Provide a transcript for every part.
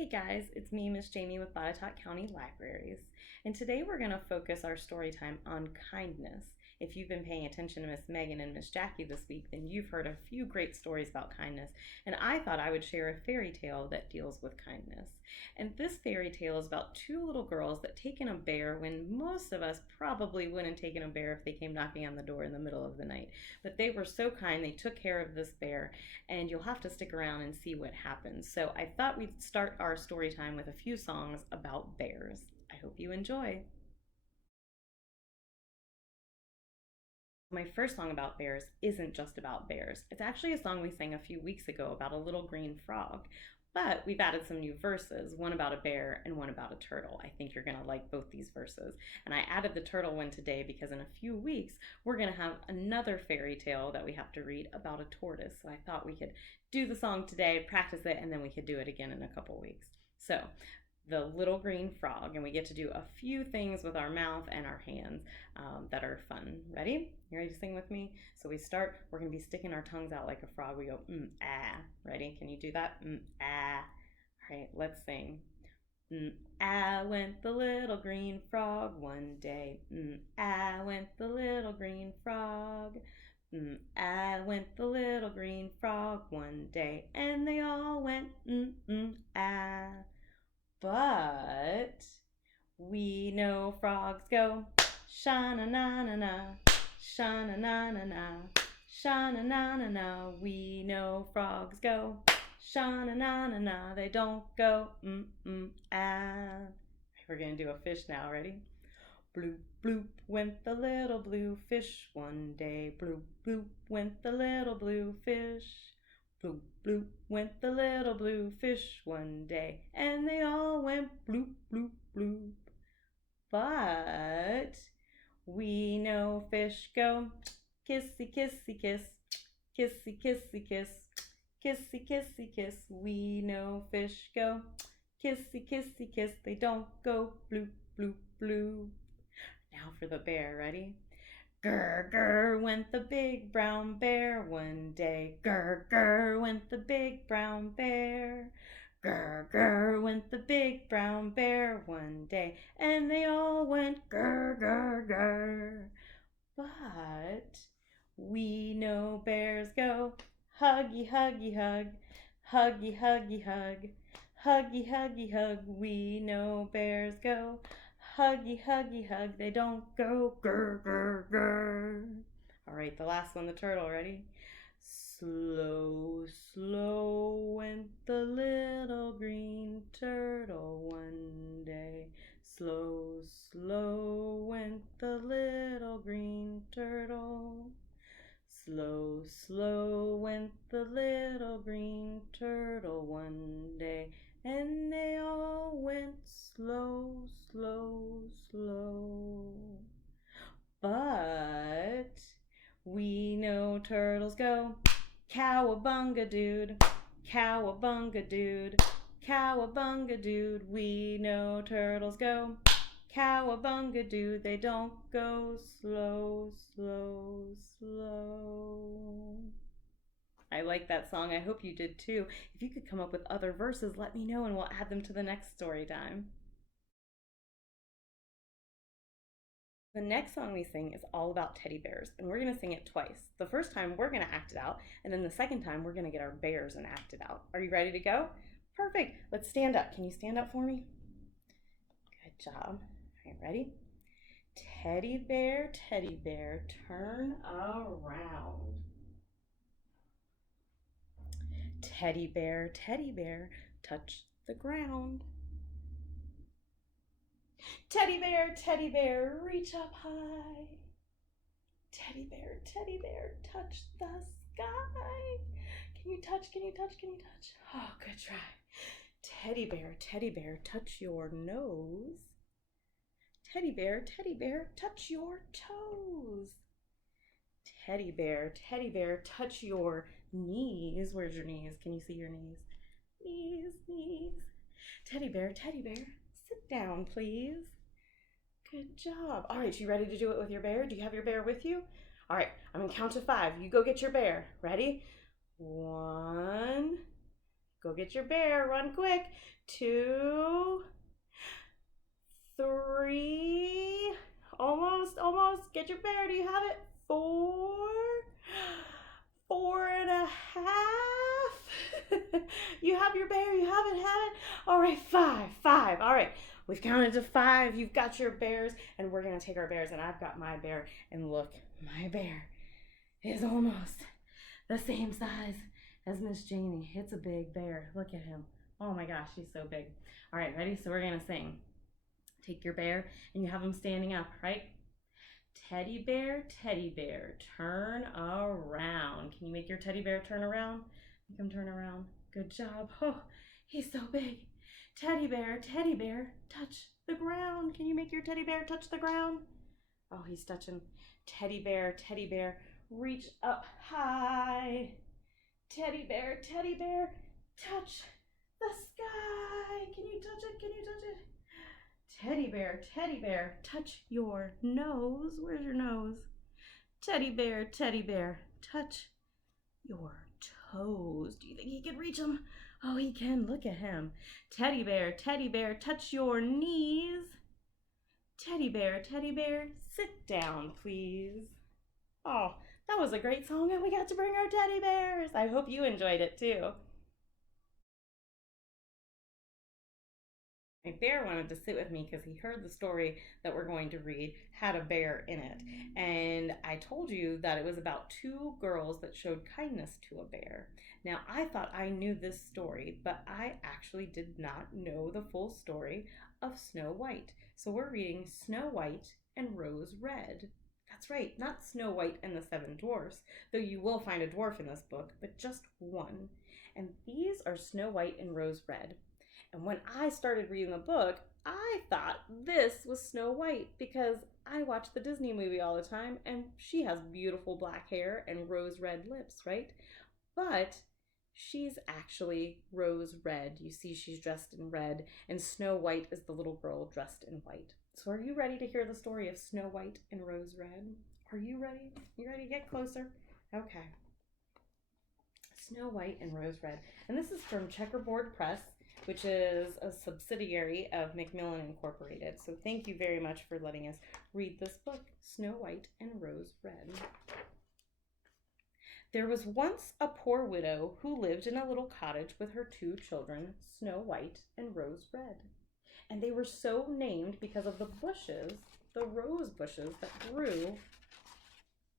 Hey guys, it's me, Miss Jamie with Botetourt County Libraries, and today we're going to focus our story time on kindness. If you've been paying attention to Miss Megan and Miss Jackie this week, then you've heard a few great stories about kindness, and I thought I would share a fairy tale that deals with kindness. And this fairy tale is about two little girls that take in a bear when most of us probably wouldn't take in a bear if they came knocking on the door in the middle of the night. But they were so kind, they took care of this bear, and you'll have to stick around and see what happens. So I thought we'd start our story time with a few songs about bears. I hope you enjoy. My first song about bears isn't just about bears. It's actually a song we sang a few weeks ago about a little green frog. But we've added some new verses, one about a bear and one about a turtle. I think you're going to like both these verses. And I added the turtle one today because in a few weeks, we're going to have another fairy tale that we have to read about a tortoise. So I thought we could do the song today, practice it, and then we could do it again in a couple weeks. So, the little green frog, and we get to do a few things with our mouth and our hands that are fun. Ready? You ready to sing with me? So we start, we're going to be sticking our tongues out like a frog. We go, ah. Ready? Can you do that? Ah. All right, let's sing. Ah went the little green frog one day. Ah went the little green frog. Ah went the little green frog one day. And they all went, ah. But we know frogs go sha-na-na-na-na, sha-na-na-na-na, sha-na-na-na-na. We know frogs go sha-na-na-na-na. They don't go ah. We're gonna do a fish now. Ready? Bloop bloop went the little blue fish one day. Bloop bloop went the little blue fish. Bloop bloop went the little blue fish one day, and they all went bloop bloop bloop. But we know fish go kissy kissy kiss, kissy kissy kiss, kissy kissy kiss. We know fish go kissy kissy kiss. They don't go bloop bloop bloop. Now for the bear. Ready? Grr, grr, went the big brown bear one day. Grr, grr, went the big brown bear. Grr, grr, went the big brown bear one day. And they all went grr, grr, grr. But we know bears go huggy, huggy, hug. Huggy, huggy, hug. Huggy, huggy, hug. We know bears go huggy, huggy, hug. They don't go grr, grr, grr. All right, the last one, the turtle. Ready? Slow, slow went the little green turtle one day. Slow, slow went the little green turtle. Slow, slow went the little green turtle one day. And they all went slow, slow, slow. But we know turtles go cowabunga dude, cowabunga dude, cowabunga dude. We know turtles go cowabunga dude. They don't go slow, slow, slow. I like that song. I hope you did too. If you could come up with other verses, let me know and we'll add them to the next story time. The next song we sing is all about teddy bears, and we're going to sing it twice. The first time we're going to act it out, and then the second time we're going to get our bears and act it out. Are you ready to go? Perfect. Let's stand up. Can you stand up for me? Good job. All right, ready? Teddy bear, turn around. Teddy bear, touch the ground. Teddy bear, reach up high. Teddy bear, touch the sky. Can you touch? Oh, good try. Teddy bear, touch your nose. Teddy bear, touch your toes. Teddy bear, touch your knees. Where's your knees? Can you see your knees? Knees. Teddy bear, sit down, please. Good job. All right, you ready to do it with your bear? Do you have your bear with you? All right, I'm gonna count to 5. You go get your bear. Ready? 1, Go get your bear. Run quick. 2, 3. Almost, almost. Get your bear. Do you have it? 4, 4.5. You have your bear. You have it. All right, 5. All right. We've counted to 5. You've got your bears, and we're going to take our bears, and I've got my bear. And look, my bear is almost the same size as Miss Jamie. It's a big bear. Look at him. Oh my gosh, he's so big. All right, ready? So we're going to sing. Take your bear, and you have him standing up, right? Teddy bear, turn around. Can you make your teddy bear turn around? Make him turn around. Good job. Oh, he's so big. Teddy bear, touch the ground. Can you make your teddy bear touch the ground? Oh, he's touching. Teddy bear, reach up high. Teddy bear, touch the sky. Can you touch it? Teddy bear, touch your nose. Where's your nose? Teddy bear, touch your toes. Do you think he can reach them? Oh, he can. Look at him. Teddy bear, touch your knees. Teddy bear, sit down, please. Oh, that was a great song, and we got to bring our teddy bears. I hope you enjoyed it too. My bear wanted to sit with me because he heard the story that we're going to read had a bear in it. And I told you that it was about 2 girls that showed kindness to a bear. Now, I thought I knew this story, but I actually did not know the full story of Snow White. So we're reading Snow White and Rose Red. That's right, not Snow White and the 7 Dwarfs, though you will find a dwarf in this book, but just one. And these are Snow White and Rose Red. And when I started reading the book, I thought this was Snow White because I watch the Disney movie all the time and she has beautiful black hair and rose red lips, right? But she's actually rose red. You see she's dressed in red, and Snow White is the little girl dressed in white. So are you ready to hear the story of Snow White and Rose Red? Are you ready? You ready to get closer? Okay. Snow White and Rose Red. And this is from Checkerboard Press, which is a subsidiary of Macmillan Incorporated. So thank you very much for letting us read this book, Snow White and Rose Red. There was once a poor widow who lived in a little cottage with her 2 children, Snow White and Rose Red. And they were so named because of the bushes, the rose bushes that grew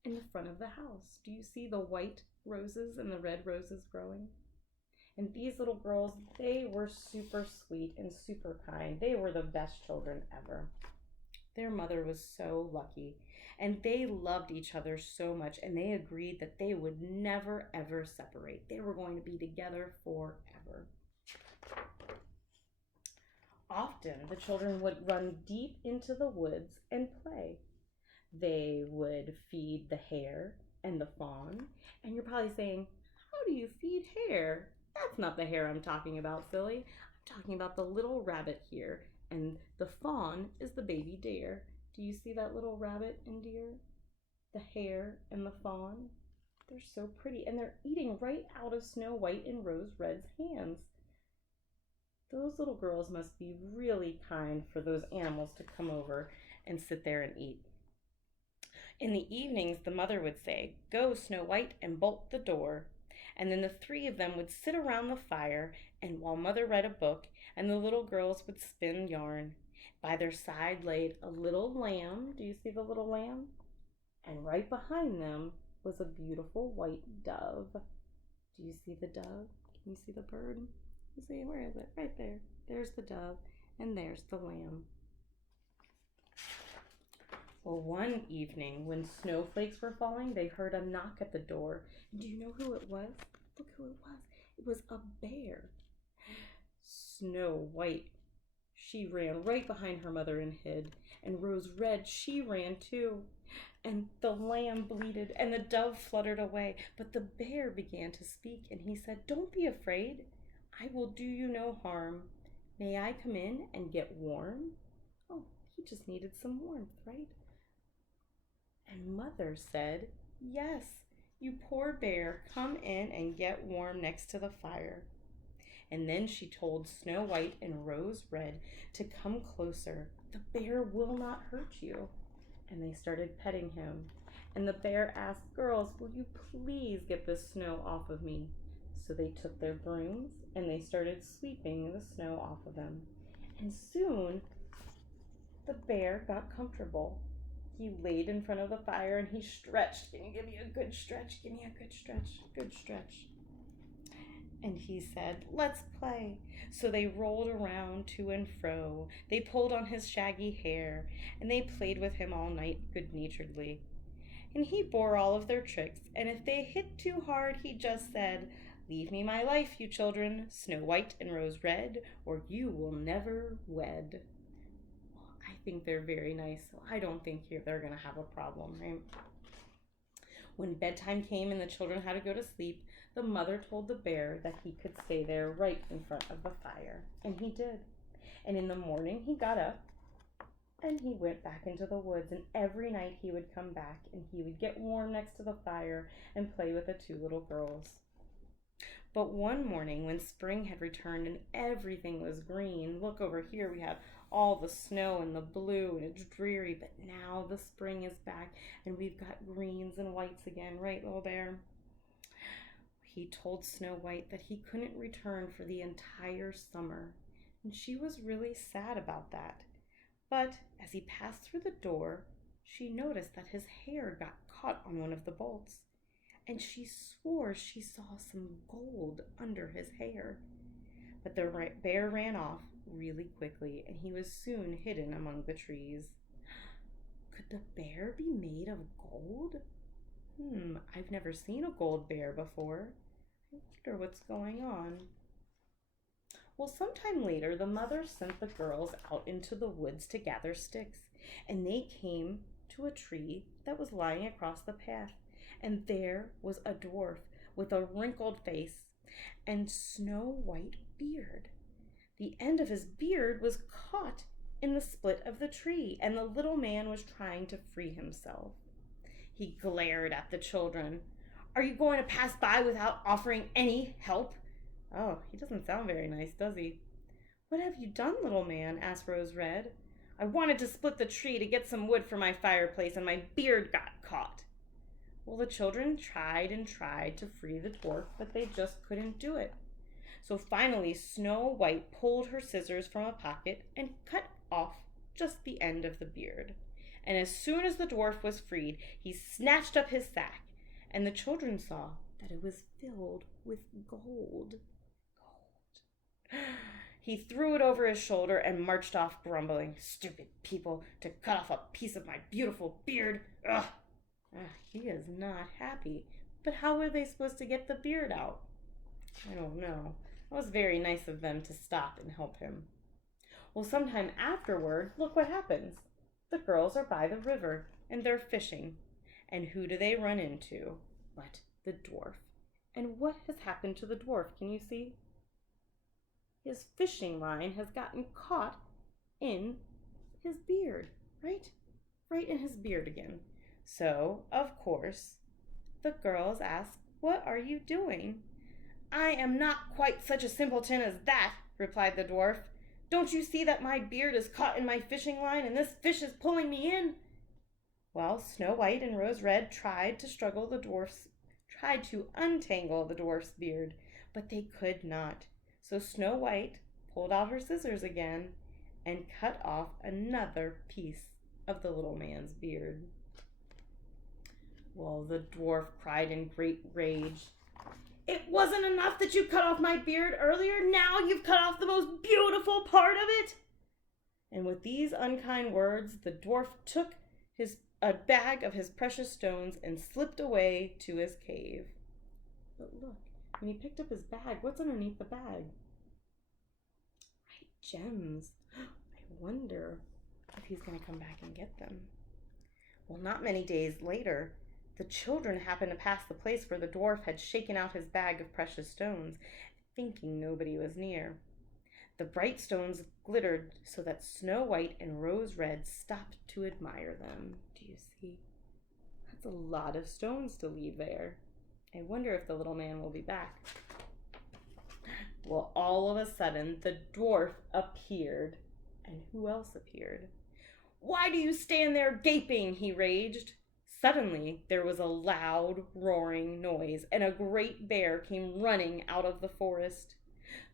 in the front of the house. Do you see the white roses and the red roses growing? And these little girls, they were super sweet and super kind. They were the best children ever. Their mother was so lucky, and they loved each other so much, and they agreed that they would never, ever separate. They were going to be together forever. Often, the children would run deep into the woods and play. They would feed the hare and the fawn, and you're probably saying, how do you feed hare? That's not the hare I'm talking about, silly. I'm talking about the little rabbit here, and the fawn is the baby deer. Do you see that little rabbit and deer? The hare and the fawn? They're so pretty, and they're eating right out of Snow White and Rose Red's hands. Those little girls must be really kind for those animals to come over and sit there and eat. In the evenings, the mother would say, "Go, Snow White, and bolt the door." And then the 3 of them would sit around the fire, and while mother read a book, and the little girls would spin yarn. By their side laid a little lamb. Do you see the little lamb? And right behind them was a beautiful white dove. Do you see the dove? Can you see the bird? You see, where is it? Right there. There's the dove, and there's the lamb. Well, one evening when snowflakes were falling, they heard a knock at the door. And do you know who it was? Look who it was. It was a bear. Snow White, she ran right behind her mother and hid. And Rose Red, she ran too. And the lamb bleated, and the dove fluttered away. But the bear began to speak, and he said, "Don't be afraid. I will do you no harm. May I come in and get warm?" Oh, he just needed some warmth, right? And mother said, "Yes, you poor bear, come in and get warm next to the fire." And then she told Snow White and Rose Red to come closer. The bear will not hurt you. And they started petting him. And the bear asked, girls, will you please get the snow off of me? So they took their brooms and they started sweeping the snow off of them. And soon the bear got comfortable. He laid in front of the fire and he stretched. Can you give me a good stretch? Give me a good stretch. Good stretch. And he said, let's play. So they rolled around to and fro. They pulled on his shaggy hair, and they played with him all night good-naturedly. And he bore all of their tricks, and if they hit too hard, he just said, leave me my life, you children, Snow White and Rose Red, or you will never wed. Well, I think they're very nice, so I don't think they're going to have a problem, right? When bedtime came and the children had to go to sleep, the mother told the bear that he could stay there right in front of the fire. And he did. And in the morning he got up and he went back into the woods. And every night he would come back and he would get warm next to the fire and play with the two little girls. But one morning when spring had returned and everything was green, look over here, we have all the snow and the blue and it's dreary, but now the spring is back and we've got greens and whites again, right, little bear? He told Snow White that he couldn't return for the entire summer, and she was really sad about that. But as he passed through the door, she noticed that his hair got caught on one of the bolts, and she swore she saw some gold under his hair. But the bear ran off really quickly, and he was soon hidden among the trees. Could the bear be made of gold? I've never seen a gold bear before. I wonder what's going on. Well, sometime later, the mother sent the girls out into the woods to gather sticks, and they came to a tree that was lying across the path, and there was a dwarf with a wrinkled face and snow white beard. The end of his beard was caught in the split of the tree, and the little man was trying to free himself. He glared at the children. Are you going to pass by without offering any help? Oh, he doesn't sound very nice, does he? What have you done, little man? Asked Rose Red. I wanted to split the tree to get some wood for my fireplace, and my beard got caught. Well, the children tried and tried to free the dwarf, but they just couldn't do it. So finally, Snow White pulled her scissors from a pocket and cut off just the end of the beard. And as soon as the dwarf was freed, he snatched up his sack, and the children saw that it was filled with gold. He threw it over his shoulder and marched off grumbling, stupid people, to cut off a piece of my beautiful beard. Ugh! He is not happy. But how were they supposed to get the beard out? I don't know. It was very nice of them to stop and help him. Well, sometime afterward, look what happens. The girls are by the river, and they're fishing. And who do they run into but the dwarf? And what has happened to the dwarf? Can you see? His fishing line has gotten caught in his beard, right? Right in his beard again. So, of course, the girls ask, what are you doing? I am not quite such a simpleton as that, replied the dwarf. Don't you see that my beard is caught in my fishing line and this fish is pulling me in? Well, Snow White and Rose Red tried to untangle the dwarf's beard, but they could not. So Snow White pulled out her scissors again and cut off another piece of the little man's beard. Well, the dwarf cried in great rage. It wasn't enough that you cut off my beard earlier. Now you've cut off the most beautiful part of it. And with these unkind words, the dwarf took a bag of his precious stones and slipped away to his cave. But look, when he picked up his bag, what's underneath the bag? Right, gems. I wonder if he's going to come back and get them. Well, not many days later, the children happened to pass the place where the dwarf had shaken out his bag of precious stones, thinking nobody was near. The bright stones glittered so that Snow White and Rose Red stopped to admire them. Do you see? That's a lot of stones to leave there. I wonder if the little man will be back. Well, all of a sudden, the dwarf appeared. And who else appeared? "Why do you stand there gaping?" he raged. Suddenly, there was a loud, roaring noise, and a great bear came running out of the forest.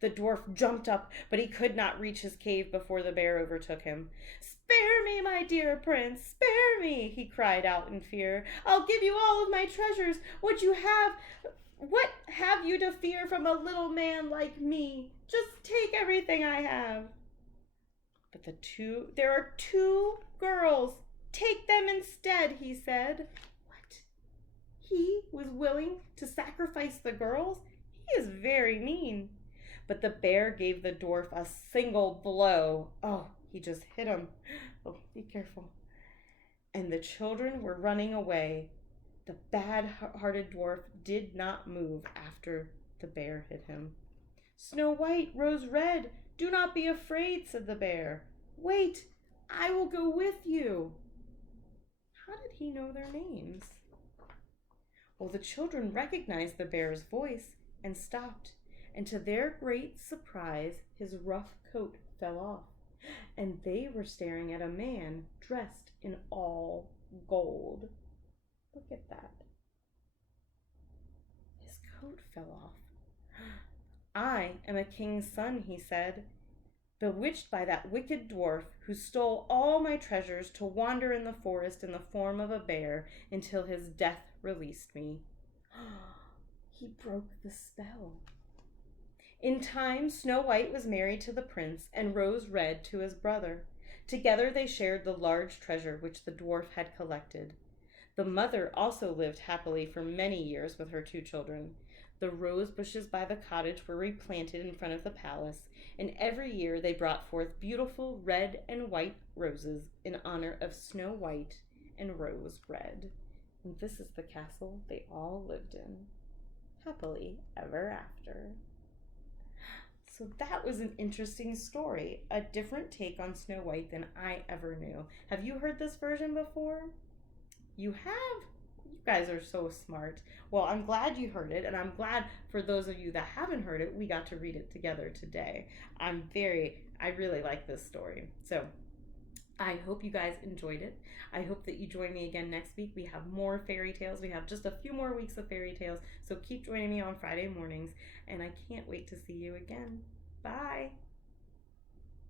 The dwarf jumped up, but he could not reach his cave before the bear overtook him. "Spare me, my dear prince, spare me!" he cried out in fear. "I'll give you all of my treasures. What have you to fear from a little man like me? Just take everything I have." But there are two girls. "Take them instead," he said. What? He was willing to sacrifice the girls? He is very mean. But the bear gave the dwarf a single blow. Oh, he just hit him. Oh, be careful. And the children were running away. The bad-hearted dwarf did not move after the bear hit him. "Snow White, Rose Red, do not be afraid," said the bear. "Wait, I will go with you." How did he know their names? Well, the children recognized the bear's voice and stopped, and to their great surprise, his rough coat fell off, and they were staring at a man dressed in all gold. Look at that. His coat fell off. "I am a king's son," he said, "bewitched by that wicked dwarf who stole all my treasures to wander in the forest in the form of a bear until his death released me." He broke the spell. In time, Snow White was married to the prince and Rose Red to his brother. Together they shared the large treasure which the dwarf had collected. The mother also lived happily for many years with her two children. The rose bushes by the cottage were replanted in front of the palace, and every year they brought forth beautiful red and white roses in honor of Snow White and Rose Red. And this is the castle they all lived in, happily ever after. So that was an interesting story, a different take on Snow White than I ever knew. Have you heard this version before? You have? You guys are so smart. Well, I'm glad you heard it, and I'm glad for those of you that haven't heard it, we got to read it together today. I really like this story. So I hope you guys enjoyed it. I hope that you join me again next week. We have more fairy tales. We have just a few more weeks of fairy tales. So keep joining me on Friday mornings, and I can't wait to see you again. Bye.